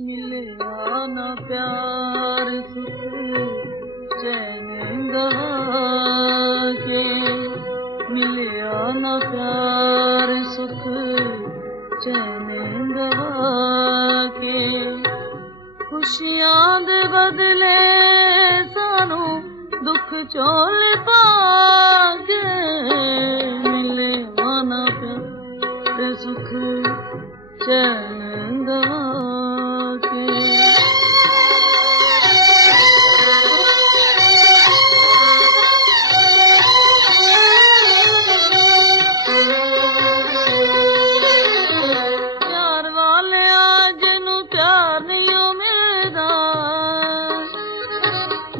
मिलिया न प्यार सुख चैन गवा के, मिलिया न प्यार सुख चैन गवा के, खुशियां दे बदले सानू दुख चोल पाके, मिलिया न प्यार सुख चैन गवा के। प्यार वाले आज नू प्यार नहीं ओ मिलदा,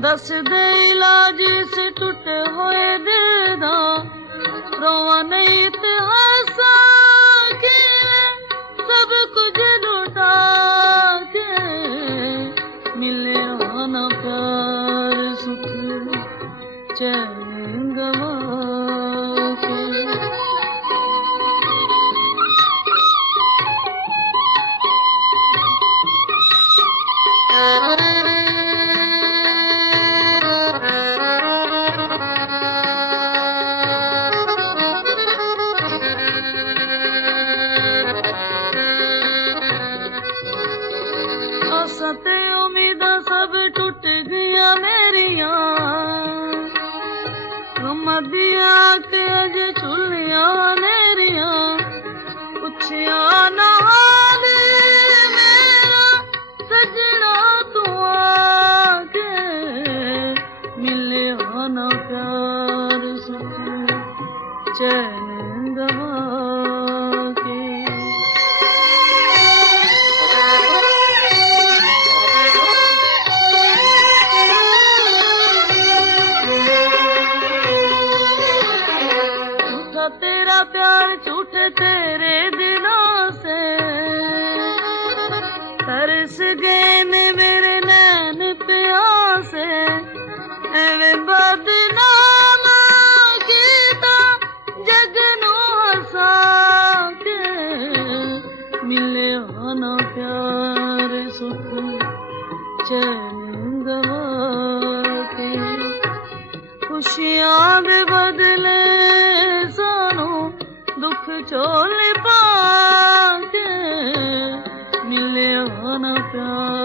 दस दे इलाज से टुटे होए दिल दा, रोवा नहीं ते हासा के सब कुछ लुटा के, मिलिया न प्यार सुख चैन गवा के। आसां ते उम्मीदां सब टुट गईयां मेरियां, गमां दियां के अजे झुल्लियां नेरियां, पुछया ना हाल मेरा सजना तू आके, मिलिया न प्यार सुख चैन गवा के। तेरा प्यार झूठे तेरे दिलों से, तरस गए ने मेरे नैन प्यासे, एवें बदनाम कीता जग नू हसा के, मिलिया न प्यार सुख चैन गवा के, खुशियां दे बदले दुख चोल पाके, मिलिया न प्यार